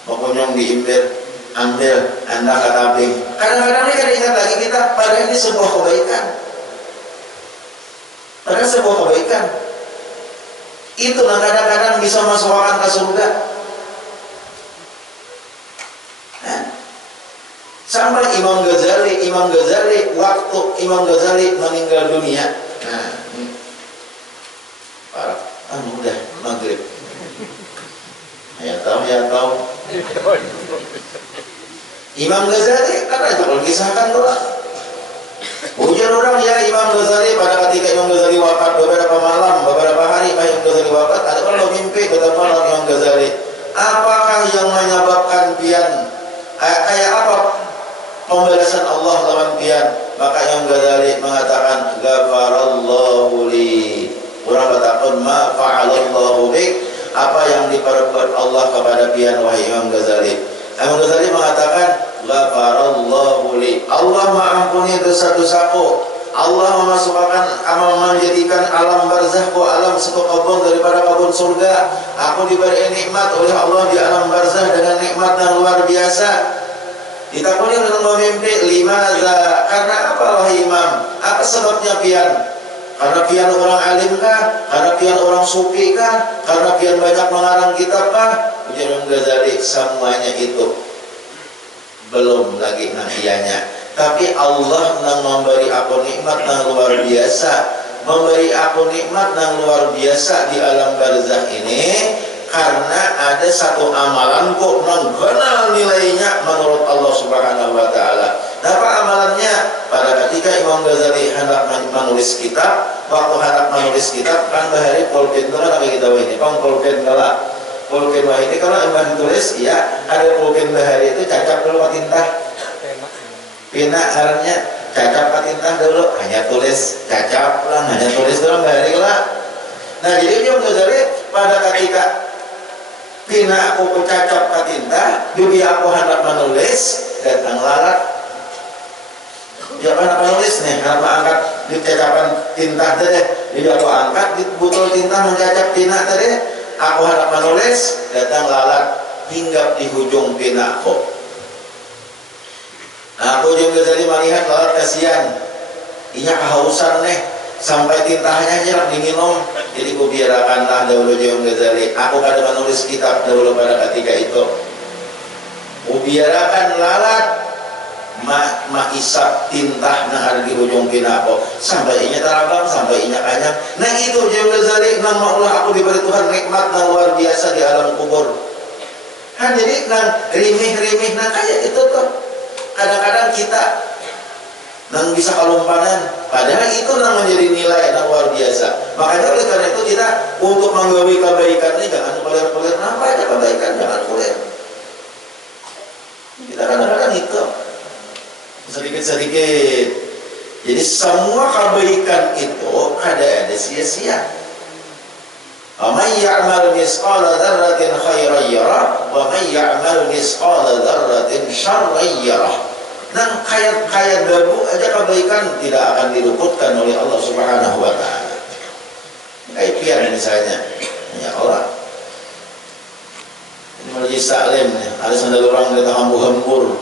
Bakunyong diimbir. Ambil anda katabing. Kadang-kadang ini kada ingat lagi kita pada ini sebuah kebaikan. Pada sebuah kebaikan. Itu kadang-kadang bisa masukkan ke surga. Sampai Imam Ghazali waktu Imam Ghazali meninggal dunia. Nah, para udah maghrib. Ya tahu. Imam Ghazali kan aja kalau kisahkan doang. Ujar orang ya Imam Ghazali pada ketika Imam Ghazali wafat beberapa malam, beberapa hari Imam Ghazali wafat, ada orang mimpi betapa malam Imam Ghazali. Apakah yang menyebabkan pian? Kayak apa pembalasan Allah lawan pian? Maka Imam Ghazali mengatakan ghafarallahu li. Orang bertakun ma fa'alallahu bik. Apa yang diperbuat Allah kepada pian wahai Imam Ghazali? Imam Ghazali mengatakan ghafarallahu li. Allah mengampuni dosa-dosaku. Allah memasukkan menjadikan alam barzahku alam satu kebun daripada kebun surga. Aku diberi nikmat oleh Allah di alam barzah dengan nikmat yang luar biasa. Ditakuni dengan memimpi limaza. Karena apa wahai Imam? Apa sebabnya pian? Karena pian orang alim kah? Karena pian orang sufi kah? Karena pian banyak mengarang kitab kah? Ujar Imam Ghazali semuanya itu belum lagi nahiannya. tapi Allah nang memberi aku nikmat nang luar biasa, memberi aku nikmat nang luar biasa di alam barzakh ini karena ada satu amalan kok nang kenal nilainya menurut Allah Subhanahu wa taala. Apa amalannya? Pada ketika Imam Ghazali hendak menulis kitab, waktu hendak menulis kitab kan bahari pulpen kala lagi kita ini, pulpen kala pulpen ini kalau Imam ditulis ya ada pulpen bahari itu cacap dulu tinta. Pina harapnya cacap patintah dulu, hanya tulis cacap lah, hanya tulis dulu bahari lah. Nah jadi Imam Ghazali pada ketika pina aku cacap patintah, jadi aku hendak menulis datang lalat. Dia hendak menulis nih, hendak angkat di cacapan tinta tadi, jadi aku angkat di botol tinta mencacap pina tadi, aku hendak menulis datang lalat hinggap di ujung pina aku. Aku juga tadi melihat lalat kasihan, inya kehausan nih, sampai tintanya nyerap diminum. Jadi ku biarkanlah dahulu Imam Ghazali. Aku kada menulis kitab dahulu pada ketika itu. Ku biarkan lalat isap tintah nah ada di ujung pinako sampai inya tarabang, sampai inya kanyang. Nah itu Imam Ghazali, nang maulah aku diberi Tuhan nikmat nang luar biasa di alam kubur. Kan jadi nang rimih-rimih nah kayak itu tuh. Kadang-kadang kita nang bisa kalumpanan, padahal itu nang menjadi nilai nang luar biasa. Makanya oleh karena itu kita untuk menggawi kebaikan ini jangan kulir-kulir, apa aja kebaikan jangan kulir. Kita kadang-kadang itu sedikit-sedikit. Jadi semua kebaikan itu ada sia-sia. وَمَنْ يَعْمَلْ مِثْقَالَ ذَرَّةٍ خَيْرًا يَرَهُ وَمَنْ يَعْمَلْ مِثْقَالَ ذَرَّةٍ شَرًّا يَرَهُ. Nah kayak dagu aja kebaikan tidak akan diluputkan oleh Allah Subhanahu wa taala. Kayak pian misalnya, ya Allah. Ini majelis taklim nih, ada sandal orang kita hambur-hambur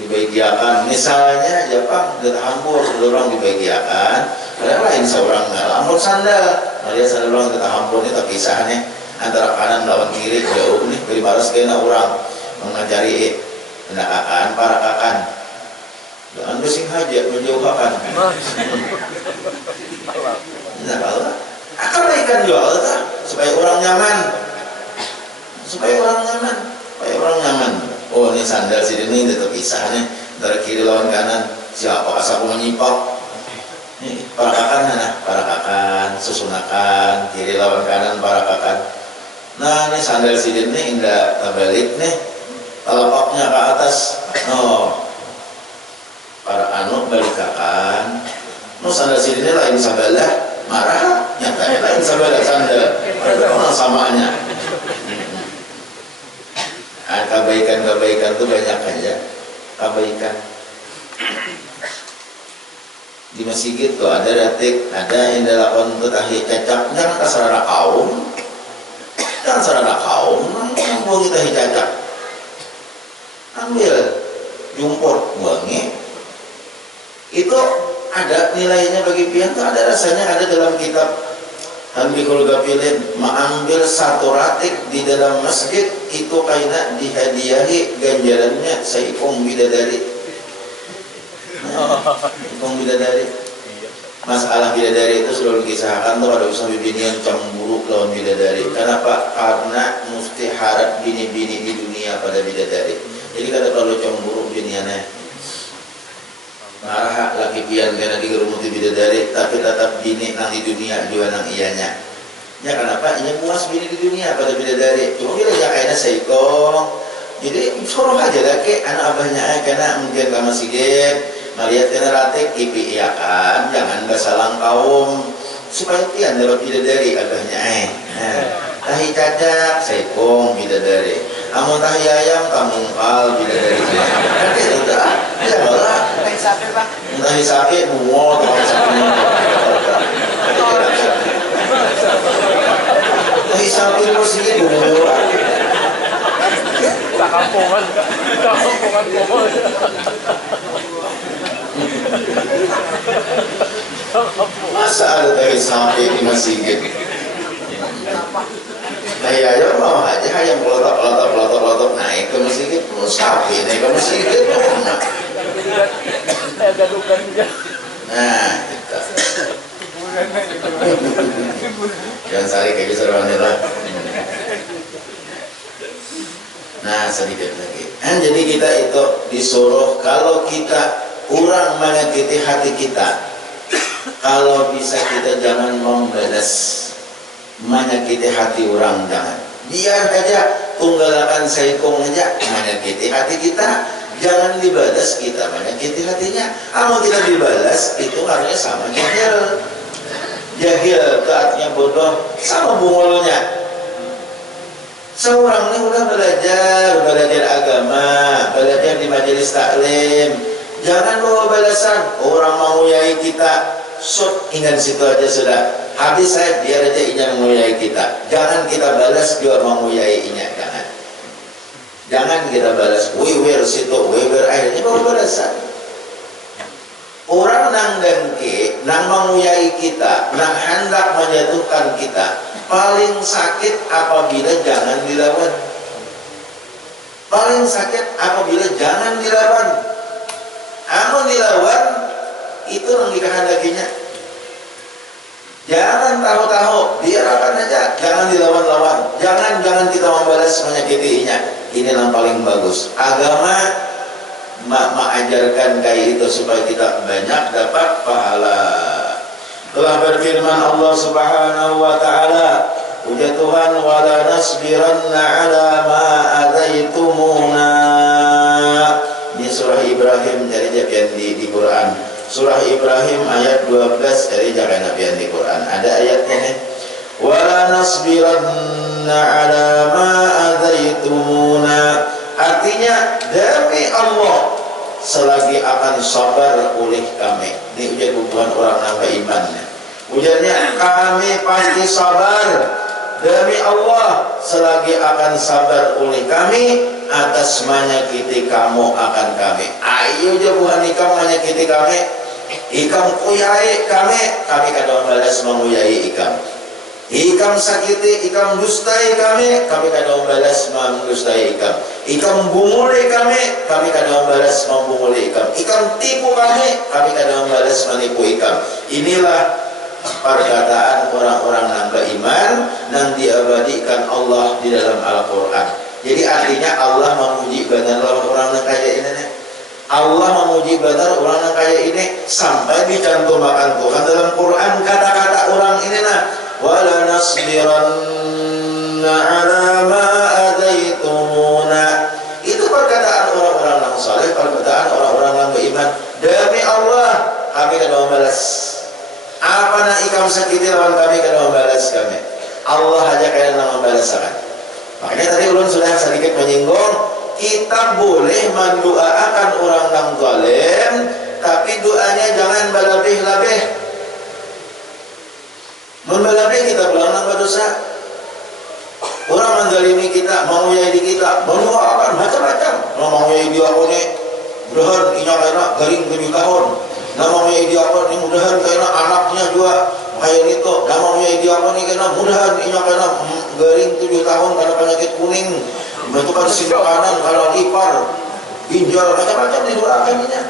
dibagiakan. Misalnya Jepang kita hambur orang dibagiakan. Ada lain seorang ampun sandal, dia sandal orang kita hambur ini terpisah nih antara kanan lawan kiri jauh nih. Beri balas kena orang mengajari pendakakan, parakakan. Jangan besing haja menjauhkan. Nah Allah, akan baikkan juga Allah supaya orang nyaman, supaya orang nyaman. Oh ini sandal sini ini terpisah nih antara kiri lawan kanan. Siapa asal menyipak? Ini parakakan, parakakan, susunakan, kiri lawan kanan parakakan. Nah ini sandal sini ini indah terbalik nih, telapaknya ke atas. Oh, para anu balikakan. No sandal sini ini lain sabalah, marah, nyatanya lain sabalah sandal. Samanya. Kebaikan itu banyak aja. Kebaikan. Di masjid tuh ada ratik, ada yang dilakukan untuk tahi cacak. Jangan kasarana kaum, nang buang kita tahi cacak. Ambil jumpur buangnya. Itu ada nilainya bagi pian tuh, ada rasanya, ada dalam kitab Hanbihul Gafilin. Mengambil satu ratik di dalam masjid itu kaina dihadiahi ganjarannya seikung bidadari. Ikung bidadari. Masalah bidadari itu sudah dikisahkan tuh ada usaha bibinian cemburu lawan bidadari. Kenapa? Karena mesti harap bini-bini di dunia pada bidadari. Jadi kata kalau cemburu biniannya marah laki pian karena digerumuti bidadari, tapi tetap bini nang di dunia juga nang iyanya. Ya kenapa? Ini puas bini di dunia pada bidadari. Cuma kira ya kayaknya seikong. Jadi suruh aja laki anak abahnya karena mungkin kamu sigit melihat kena ratik ipi iya kan, jangan basalang kaum supaya pian dalam bidadari abahnya tahi cacak seikong bidadari, amun tahi ayam tamungkal bidadari. Nanti udah ya malah tahi sapi muot tahi sapi musik dulu kampungan masa ada tahi sapi di masjid. Nah ya mau aja yang pelotok naik ke masjid, sapi naik ke masjid, Saya gaduhkan juga. Nah, kita Hiburan aja gitu. jangan sari kayak gitu lah. Nah, sedikit lagi. Jadi kita itu disuruh kalau kita kurang menyakiti hati kita, kalau bisa kita jangan membalas menyakiti hati orang, jangan. Biar aja tunggalakan saikong aja menyakiti hati kita, jangan dibalas kita menyakiti hatinya. Kalau kita dibalas itu artinya sama jahil. Jahil itu artinya bodoh, sama bungolnya. Seorang ini udah belajar agama, belajar di majelis taklim. Jangan bawa balasan orang menguyai kita. Ingat situ aja sudah. Habis saya biar aja inya menguyai kita. Jangan kita balas dia menguyai inya, jangan. Jangan kita balas. Wiwir situ, wiwir akhirnya bawa balasan. Orang nang dengki, nang menguyai kita, nang hendak menjatuhkan kita, paling sakit apabila jangan dilawan. Paling sakit apabila jangan dilawan. Amun dilawan itu yang dikehendakinya. Jangan tahu-tahu, biarkan aja, jangan dilawan-lawan. Jangan kita membalas menyakitinya. Ini yang paling bagus. Agama mengajarkan kayak itu supaya kita banyak dapat pahala. Telah berfirman Allah Subhanahu wa taala, puja Tuhan, wala nasbiranna ala ma adaitumuna. Ini surah Ibrahim dari japian di Quran. Surah Ibrahim ayat 12 dari japian di Quran. Ada ayatnya nih. Wala nasbiranna ala ma adaitumuna. Artinya demi Allah selagi akan sabar oleh kami. Ini ujar hubungan orang nambah imannya. Ujarnya kami pasti sabar demi Allah selagi akan sabar oleh kami atas menyakiti kamu akan kami. Ayo jauhan ikam menyakiti kami, ikam kuyai kami kadang balas menguyai ikam. Ikam sakiti, ikam dustai kami kadang balas mendustai ikam. Ikam bunguli kami kadang balas membunguli ikam. Ikam tipu kami kadang balas menipu ikam. Inilah perkataan orang-orang nambah iman yang diabadikan Allah di dalam Al-Quran. Jadi artinya Allah memuji benar orang yang kaya ini. Allah memuji benar orang yang kaya ini sampai dicantumkan Tuhan dalam Quran kata-kata orang ini wala nasbiranna ala ma adaitumuna. Itu perkataan orang-orang yang saleh, perkataan orang-orang yang beriman. Demi Allah kami akan membalas. Apa nak ikam sakiti lawan kami akan membalas kami. Allah aja kalian yang membalaskan. Makanya tadi ulun sudah sedikit menyinggung, kita boleh mendoakan orang yang zalim, tapi doanya jangan berlebih-lebih. Membelabih kita pulang nambah dosa. Orang menzalimi kita, menguyai di kita, mendoakan macam-macam. Menguyai dia aku ni, mudahan inya kena garing 7 tahun. Menguyai dia aku ni, mudahan kena anaknya juga kayak itu. Menguyai dia aku ni kena, mudahan inya kena garing 7 tahun karena penyakit kuning. Bentukan sebelah kanan karena ipar, ginjal, macam-macam didoakan inya.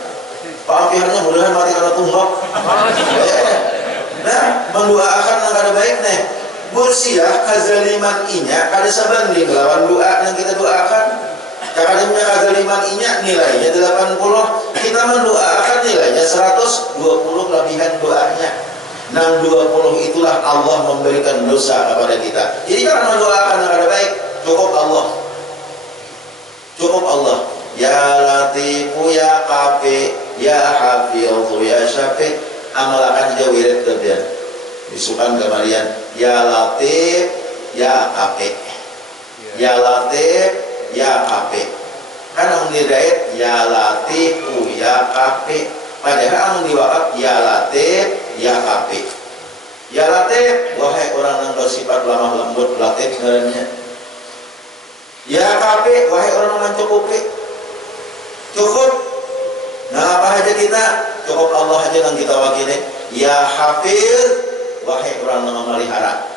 Pampihannya mudahan mati karena tumbak. Nah, mendoakan yang kada baik nih. Bursiah kezaliman inya kada sebanding lawan doa yang kita doakan. Kadangnya kezaliman inya nilainya 80, kita mendoakan nilainya 120 lebihan doanya. 20 itulah Allah memberikan dosa kepada kita. Jadi kalau mendoakan yang kada baik, cukup Allah. Cukup Allah. Ya Latifu ya Kafi ya Hafidhu ya Syafi. Amalakan dia wirid kebian disukan kemarian ya Latif ya Kafi, ya Latif ya Kafi. Kan ang didait ya Latifu ya Kafi, padahal ang diwakaf ya Latif ya Kafi. Ya Latif, wahai orang yang bersifat lemah lembut, Latif ngarannya. Ya Kafi, wahai orang yang mencukupi. Cukup. Nah apa aja kita, cukup Allah aja yang kita wakili. Ya Hafiz, wahai orang yang memelihara.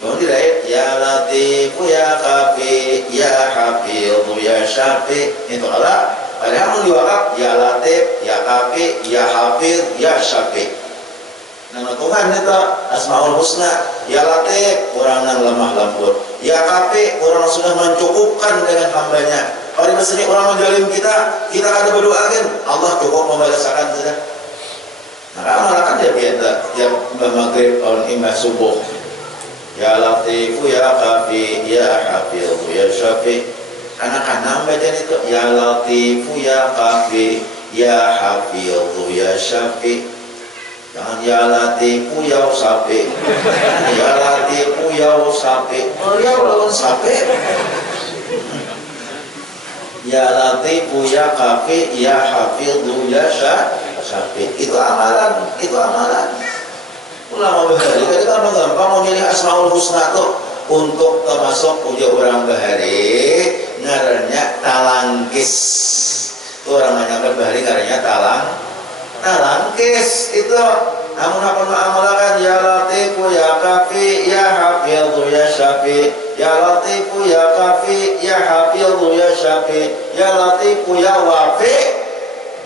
Kemudian ya Latif ya Kafi ya Hafiz ya Syafi. Itu Allah Padahal mun diwakaf ya Latif, ya Kafi, ya Hafiz, ya Syafi. Nama Tuhan itu Asmaul Husna. Ya Latif, orang yang lemah lembut. Ya Kafi, orang yang sudah mencukupkan dengan hambanya. Kalau misalnya orang menjalim kita ada berdoa kan, Allah cukup membalasakan sudah. Maka malah kan dia biasa tiap maghrib tahun imbah subuh. Ya Latifu, ya Kafi, ya Hafiz, ya Syafi. Anak-anak baca itu ya Latifu, ya Kafi, ya Hafiz, ya Syafi. Jangan ya Latifu, ya Syafi. Ya Latifu, ya Syafi. Ya belum Syafi. Ya Latifu, ya Kafi, ya Hafiz, ya Syafi. Itu amalan, itu amalan. Ulama bahari kan gampang mau nyari Asmaul Husna tuh untuk termasuk puja orang bahari ngarannya talangkis. Itu orang menyangka bahari ngarannya talangkis itu. Amun apa ma'amalakan ya Latifu, ya Kafi, ya Hafiz, ya Syafi. Ya Latifu, ya Kafi, ya Hafiz, ya Syafi. Ya Latifu, ya Wafi,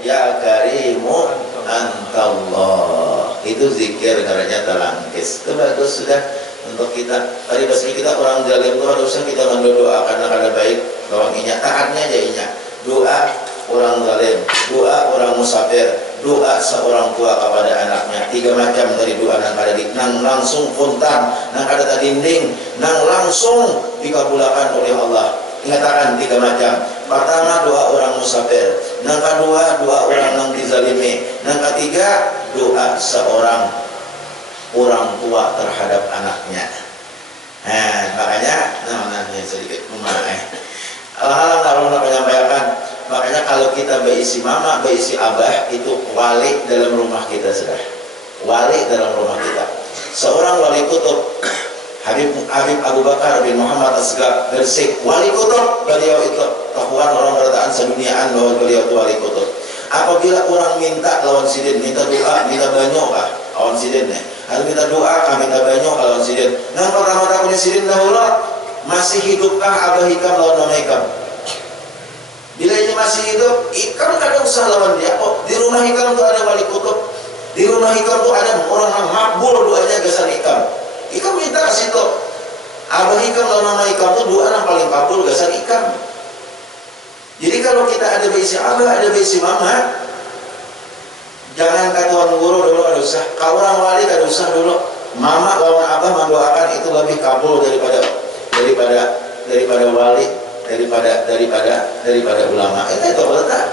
ya Karimu Antallah. Itu zikir karena talangkis. Itu bagus sudah untuk kita. Tadi bahasa kita orang jalim itu harusnya kita mendoa karena baik bawang inyak taatnya aja inyak. Doa orang zalim, doa orang musafir, doa seorang tua kepada anaknya. 3 macam dari doa nang ada di nang langsung kontan, nang ada dinding, nang langsung dikabulkan oleh Allah. Ingatakan 3 macam. Pertama doa orang musafir, nang kedua doa orang nang dizalimi, nang ketiga doa seorang orang tua terhadap anaknya. Makanya namanya sedikit hal-hal kalau nak menyampaikan. Makanya kalau kita berisi mama, berisi abah itu wali dalam rumah kita sudah. Wali dalam rumah kita. Seorang wali kutub Habib Abu Bakar bin Muhammad Asgar Gersik, wali kutub. Beliau itu tahuan orang berataan seduniaan bahwa beliau itu wali kutub. Apabila orang minta lawan sidin, minta doa, minta banyak kah lawan sidin nih. Atau minta doa kah, minta banyak lawan sidin. Nah pertama takunya sidin dahulu, masih hidupkah Abah Hikam lawan Mama Hikam? Bila ini masih hidup, Hikam kada usah lawan dia kok. Di rumah Hikam itu ada wali kutub. Di rumah Hikam itu ada orang yang makbul doanya gesan Hikam. Hikam minta ke situ. Abah Hikam lawan Mama Hikam itu doa yang paling makbul gesan Hikam. Jadi kalau kita ada berisi abah, ada berisi mama, jangan katuan guru dulu ada usah. Kalau orang wali ada usah dulu. Mama lawan abah mendoakan itu lebih kabul daripada wali, daripada ulama. Ini itu letak.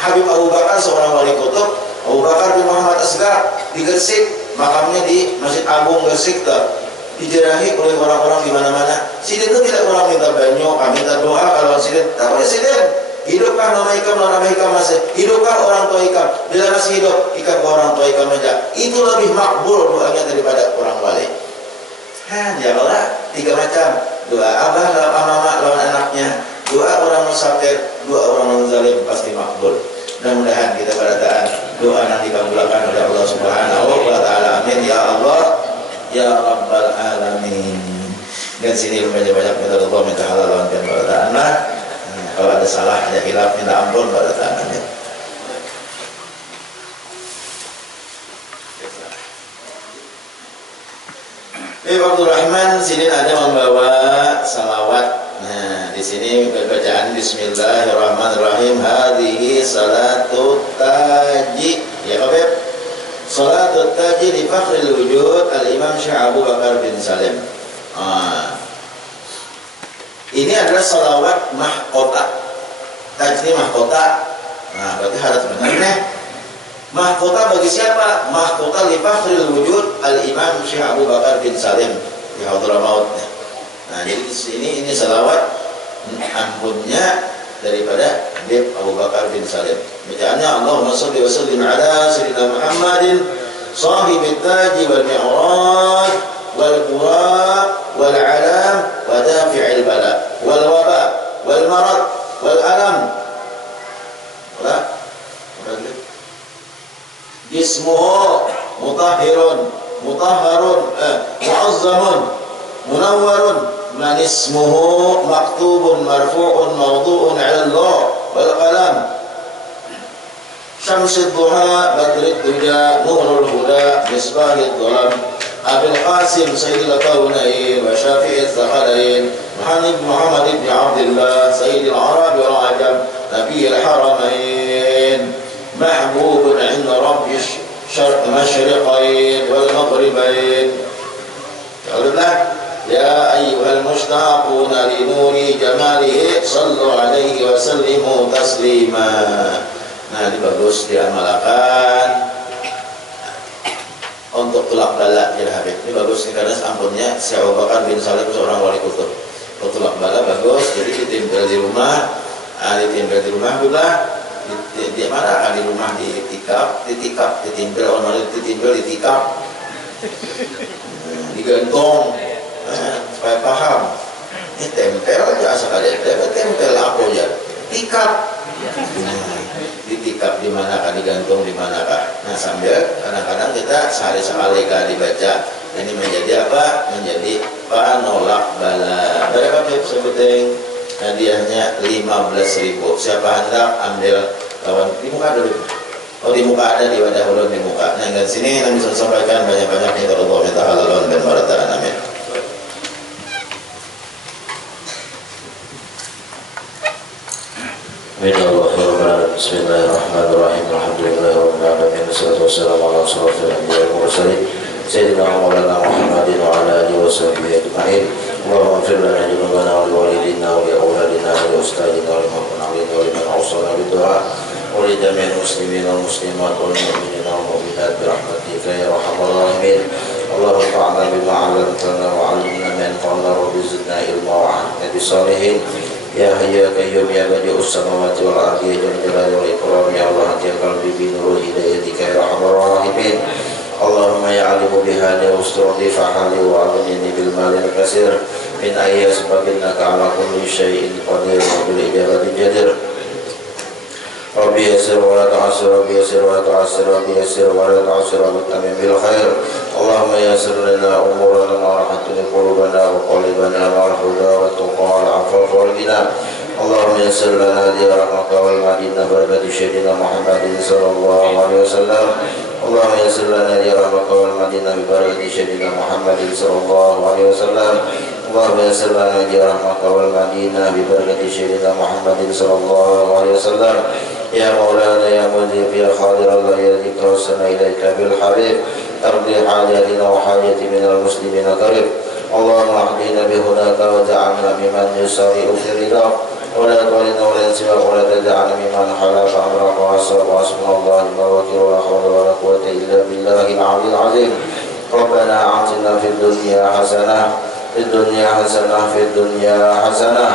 Habib Abu Bakar seorang wali kutub. Abu Bakar bin Muhammad Asgar di Gersik, makamnya di Masjid Agung Gersik dijerahi oleh orang-orang di mana-mana. Sidin itu tidak orang minta banyak, minta doa kalau sidin. Tak boleh sidin. Hidupkah Mama Hikam, Mama Hikam masih? Hidupkah orang tua Hikam? Bila masih hidup, Hikam ke orang tua Hikam aja. Itu lebih makbul doanya daripada orang wali. Jawablah 3 macam. Doa abah lawan mama lawan anaknya. Doa orang musafir, doa orang zalim pasti makbul. Mudah-mudahan kita berataan doa yang dikabulkan oleh Allah Subhanahu wa taala. Amin ya Allah. Ya Rabbal Alamin. Dan sini banyak-banyak minta Allah, minta halal lawan dan barataan. Kalau ada salah, ada hilaf, minta ampun barataan. Amin. Abdul Rahman sini ada membawa salawat. Nah, di sini bacaan Bismillahirrahmanirrahim. Hadhihi salatut taji. Ya, Habib. Salatut taji li fakhril wujud Al-Imam Syekh Abu Bakar bin Salim. Ini adalah salawat mahkota. Taj ini mahkota. Nah, berarti harus benar. Mahkota bagi siapa? Mahkota li fakhril wujud Al-Imam Syekh Abu Bakar bin Salim di Hadramaut. Nah, jadi di sini ini salawat ampunnya daripada Habib Abu Bakar bin Salim. Bacaannya Allahumma shalli wa sallim ala sayyidina Muhammadin sahibit taji wal mi'raj wal buraq wal alam wa dafi'il bala wal waba wal marad wal alam. Jismuhu mutahhirun mutahharun mu'azzamun munawwarun man ismuhu maktubun marfu'un mawdu'un 'ala Allah wal qalam شمس الضحى بدر الدجى نور الهدى مصباح الظلام أبي القاسم سيد الكونين وشافع الثقلين محمد بن عبد الله سيد العرب والعجم نبي الحرمين محبوب عند رب الشرق مشرقين والمغربين. يا أيها المشتاقون لنور جماله صلوا عليه وسلموا تسليما. Nah, ini bagus diamalkan untuk tulak bala ya Habib. Ini bagus nih karena ampunnya Syekh Abu Bakar bin Salim seorang wali kutub. Untuk tulak bala bagus, jadi ditempel di rumah, ditempel di rumah juga. Di mana di rumah ditikap, ditempel orang ditempel ditikap, digantong, supaya paham. Ini tempel aja sekali, tempel apa aja, tikap. Ditikap di manakah, digantung di manakah. Nah, sambil kadang-kadang kita sehari sekali dibaca. Ini menjadi apa? Menjadi penolak bala. Berapa sebuting hadiahnya 15.000. Siapa hendak ambil kawan di muka dulu. Oh, di muka ada di wadah ulun di muka. Nah, dan sini Nabi bisa sampaikan banyak-banyak insya Allah ta'ala dan barataan amin. Bismillahirrahmanirrahim. Alhamdulillahirrahmanirrahim. Wassalatu wassalamu ala asyrafil anbiya'i wal mursalin sayyidina wa maulana Muhammadin wa ala alihi wa sahbihi ajma'in. Allahumma ighfir lana dzunubana wa liwalidina wa liauladina wa liustadina wa liman wa liman awsana bid-du'a wa li jami'il muslimin wal muslimat wal mu'minina wal mu'minat bi rahmatika ya arhamar rahimin. Allahumma fa'alna bima 'allamtana wa 'allimna ma yanfa'una wa zidna ilma wa 'allimna bis-salihin. Ya Hayyu ya Qayyum ya Badi'us samawati wal ardi ya Dzal Jalali wal Ikram ya Allah hati qalbi bi nuril hidayatika ya arhamar rahimin. Allahumma ya alimu bihani usturdi fahali wa aghnini bil malil katsir min ayyi asbabinaka ala kulli syai'in qadir wa bil ijabati jadir. Rabbi yassir wa la tu'assir, Rabbi yassir wa la tu'assir, Rabbi yassir wa la tu'assir wa tamim bil khair. Allahumma yassir lana umurana wa rahmatul qulubana wa qalibana wa huda wa tuqa wal afaf wal ghina. Allahumma yassir lana diyaraka wal madinah barakati sayyidina Muhammadin sallallahu alaihi wasallam. Allahumma yassir lana diyaraka wal madinah barakati sayyidina Muhammadin sallallahu alaihi wasallam. Allahumma yassir lana diyaraka wal madinah barakati sayyidina Muhammadin sallallahu alaihi wasallam. Ya Maulana ya Mudhib ya Khadir Allah ya dzikra sana ilaika bil habib ardi hajatina wa hajati minal muslimina qarib. Allahumma ahdina bihudaka wa ja'alna mimman yusari'u fi ridha wa la tu'alina wa la siwa wa la taj'alna mimman halafa amraka wa asra wa asmallahi wa wakil wa la hawla wa la quwwata illa billahi al-'aliyyil 'azim. Rabbana a'tina fid dunya hasanah الدنيا حسنة في الدنيا حسنة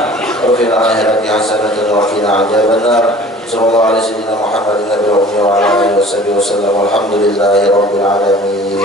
وفي الآخرة حسنة وقنا عذاب النار. صلى الله على سيدنا محمد النبي الأمي وعلى آله وصحبه وسلم والحمد لله رب العالمين.